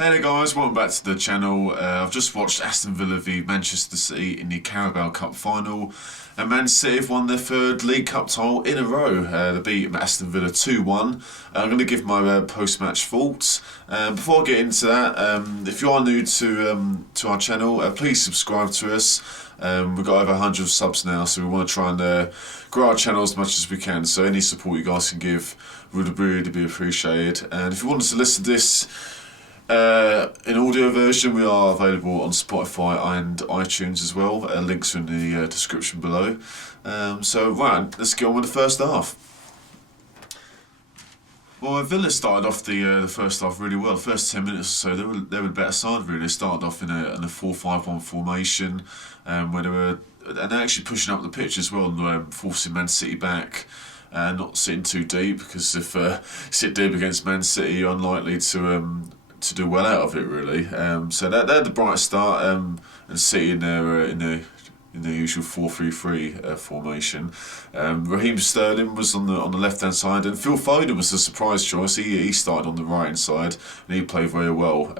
Hey there guys, welcome back to the channel. I've just watched Aston Villa v Manchester City in the Carabao Cup Final, and Man City have won their third League Cup title in a row. They beat Aston Villa 2-1. I'm going to give my post-match thoughts. Before I get into that, if you are new to our channel, please subscribe to us. We've got over 100 subs now, so we want to try and grow our channel as much as we can. So any support you guys can give would really be appreciated. And if you wanted to listen to this in audio version, we are available on Spotify and iTunes as well. Links are in the description below. Right, let's get on with the first half. Well, Villa started off the first half really well. The first 10 minutes or so, they were the better side really. They started off in a 4-5-1 formation, where they're actually pushing up the pitch as well, and forcing Man City back. Not sitting too deep, because if sit deep against Man City, you're unlikely to do well out of it really. So they had the bright start, and City in their usual 4-3-3 formation. Raheem Sterling was on the left hand side, and Phil Foden was a surprise choice. He started on the right hand side, and he played very well.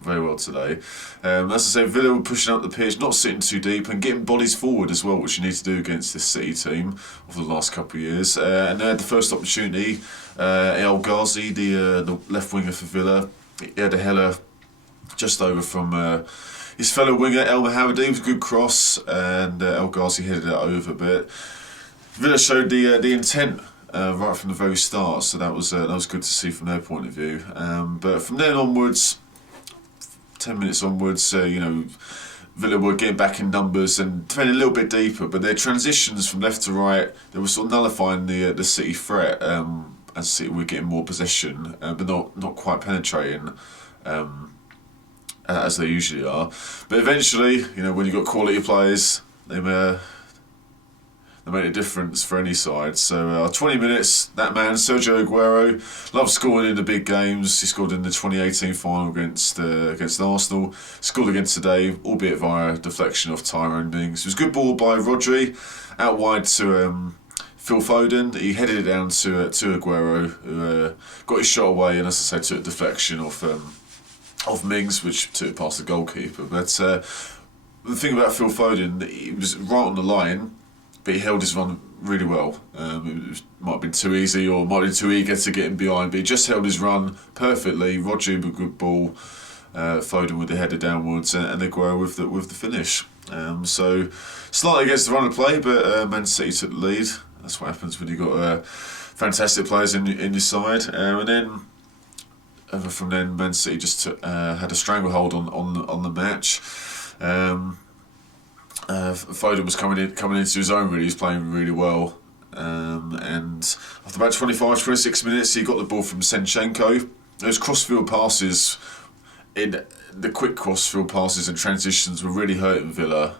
Very well today. As I say, Villa were pushing up the pitch, not sitting too deep, and getting bodies forward as well, which you need to do against this City team of the last couple of years. And they had the first opportunity. El Ghazi, the left winger for Villa, he had a header just over from his fellow winger El Mohammadi. It was a good cross, and El Ghazi headed it over. But Villa showed the intent right from the very start, so that was good to see from their point of view. But from then onwards, 10 minutes onwards, Villa were getting back in numbers and defending a little bit deeper, but their transitions from left to right, they were sort of nullifying the City threat, as City were getting more possession, but not quite penetrating as they usually are. But eventually, when you've got quality players, they made a difference for any side. So 20 minutes, that man, Sergio Aguero, loves scoring in the big games. He scored in the 2018 final against Arsenal. Scored again today, albeit via deflection off Tyrone Mings. It was a good ball by Rodri, out wide to Phil Foden. He headed it down to Aguero, who got his shot away, and as I say, took a deflection off Mings, which took it past the goalkeeper. But the thing about Phil Foden, he was right on the line, but he held his run really well. Might have been too easy, or might have been too eager to get him behind, but he just held his run perfectly. Rodri with a good ball, Foden with the header downwards, and Aguero with the finish. So slightly against the run of play, but Man City took the lead. That's what happens when you've got fantastic players in your side. And then from then, Man City just had a stranglehold on the match. Foden was coming into his own really. He was playing really well, and after about 25-26 minutes, he got the ball from Senchenko. Those crossfield passes, the quick crossfield passes and transitions were really hurting Villa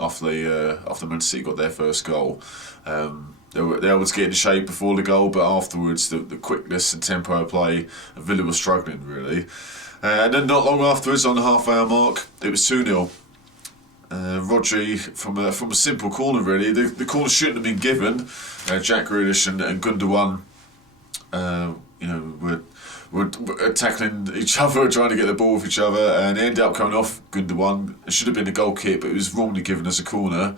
after Man City got their first goal. They were able to get in shape before the goal, but afterwards the quickness and tempo of play, Villa was struggling really. And then not long afterwards, on the half-hour mark, it was 2-0. Rodri from a simple corner really. The corner shouldn't have been given. Jack Grealish and Gundogan, were tackling each other, trying to get the ball with each other, and it ended up coming off Gundogan. It should have been a goal kick, but it was wrongly given as a corner.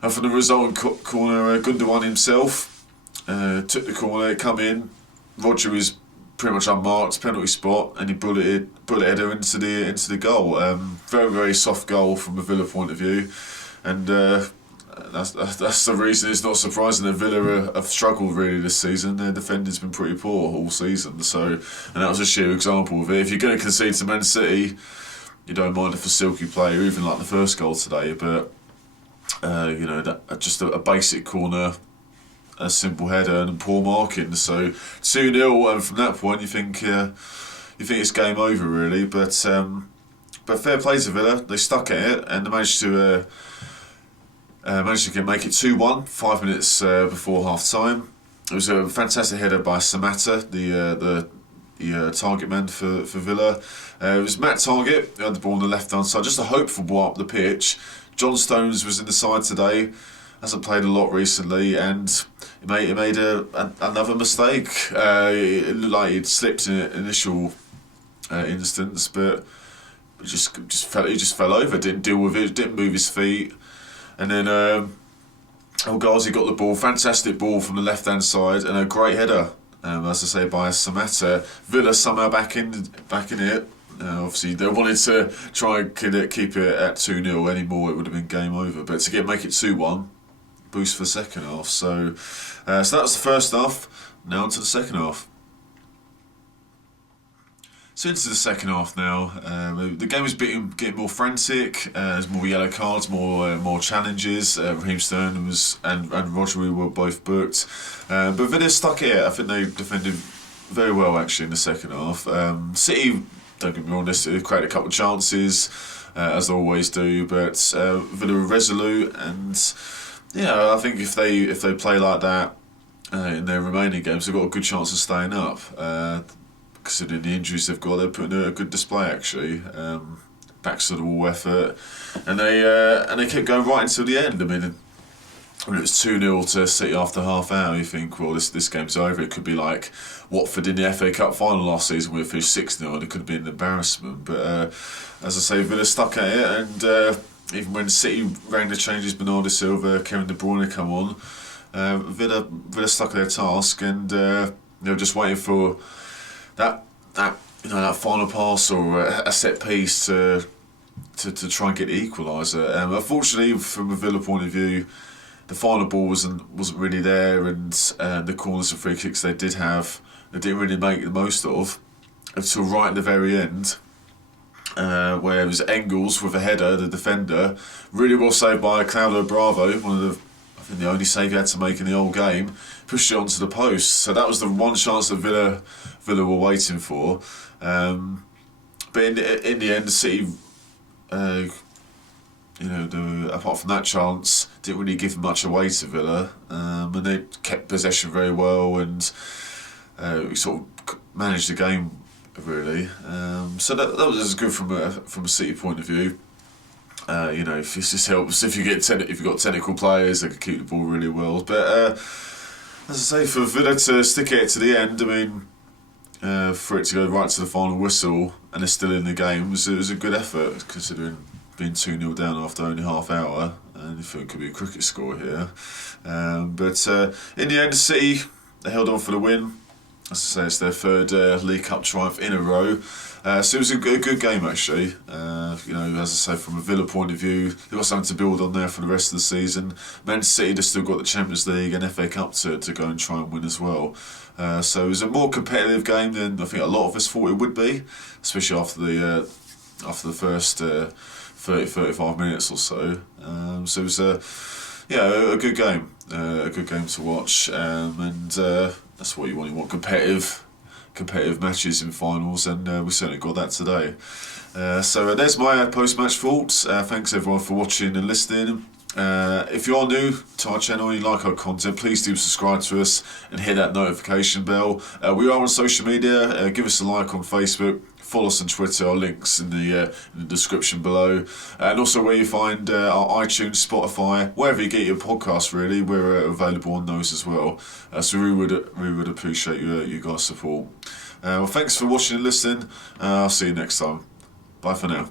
And from the resulting corner, Gundogan himself took the corner, it come in. Rodri was pretty much unmarked, penalty spot, and he bullet header into the goal. Very, very soft goal from a Villa point of view, and that's the reason it's not surprising that Villa have struggled really this season. Their defending's been pretty poor all season, and that was a sheer example of it. If you're going to concede to Man City, you don't mind if a silky play, or even like the first goal today, but just a basic corner, a simple header, and poor marking. So 2-0, and from that point you think it's game over really. But fair play to Villa. They stuck at it, and they managed to make it 2-1 5 minutes before half time. It was a fantastic header by Samatta, the target man for Villa. It was Matt Target who had the ball on the left hand side, just a hopeful ball up the pitch. John Stones was in the side today, hasn't played a lot recently, and he made another mistake. It looked like he'd slipped in an initial instance, but he just fell over, didn't deal with it, didn't move his feet, and then El Ghazi got the ball, fantastic ball from the left hand side, and a great header, as I say, by Samata. Villa somehow back in it. Obviously, they wanted to try and keep it at 2-0 anymore, it would have been game over. But to make it 2-1, boost for the second half. So that was the first half. Now on to the second half. So into the second half now. The game was getting more frantic. There's more yellow cards, more challenges. Raheem Sterling and Rodri were both booked. But Villa stuck it. I think they defended very well actually in the second half. City, don't get me wrong, they created a couple of chances, as they always do, but Villa were resolute, and yeah, I think if they play like that in their remaining games, they've got a good chance of staying up. Considering the injuries they've got, they're putting a good display actually. Backs to the wall effort, and they kept going right until the end. I mean, when it was 2-0 to City after half hour, you think, well, this game's over. It could be like Watford in the FA Cup final last season, where it finished 6-0, and it could have been an embarrassment. But as I say, Villa stuck at it, and even when City rang the changes, Bernardo Silva, Kevin De Bruyne come on, Villa stuck at their task, and they were just waiting for that final pass or a set piece to try and get the equaliser. Unfortunately, from a Villa point of view, the final ball wasn't really there, and the corners and free kicks they did have, they didn't really make the most of until right at the very end, where it was Engels with a header, the defender, really well saved by Claudio Bravo, I think the only save he had to make in the whole game, pushed it onto the post. So that was the one chance that Villa were waiting for. But in the end, the City, apart from that chance, didn't really give much away to Villa, and they kept possession very well, and sort of managed the game really. So that was good from a City point of view. If it just helps if you've got technical players that can keep the ball really well. But as I say, for Villa to stick it to the end, I mean, for it to go right to the final whistle and they're still in the game, it was a good effort considering being 2-0 down after only half hour, and if it could be a cricket score here. But in the end, City, they held on for the win. As I say, it's their third League Cup triumph in a row. So it was a good game actually. As I say, from a Villa point of view, they've got something to build on there for the rest of the season. Man City, they've still got the Champions League and FA Cup to go and try and win as well. So it was a more competitive game than I think a lot of us thought it would be, especially after the first 30-35 minutes or so. So it was a good game. A good game to watch, and that's what you want. You want competitive matches in finals, and we certainly got that today. So there's my post-match thoughts. Thanks everyone for watching and listening. If you are new to our channel and you like our content, please do subscribe to us and hit that notification bell. We are on social media. Give us a like on Facebook. Follow us on Twitter. Our links in the description below, and also where you find our iTunes, Spotify, wherever you get your podcasts. Really, we're available on those as well. So we would appreciate you guys' support. Well, thanks for watching and listening. I'll see you next time. Bye for now.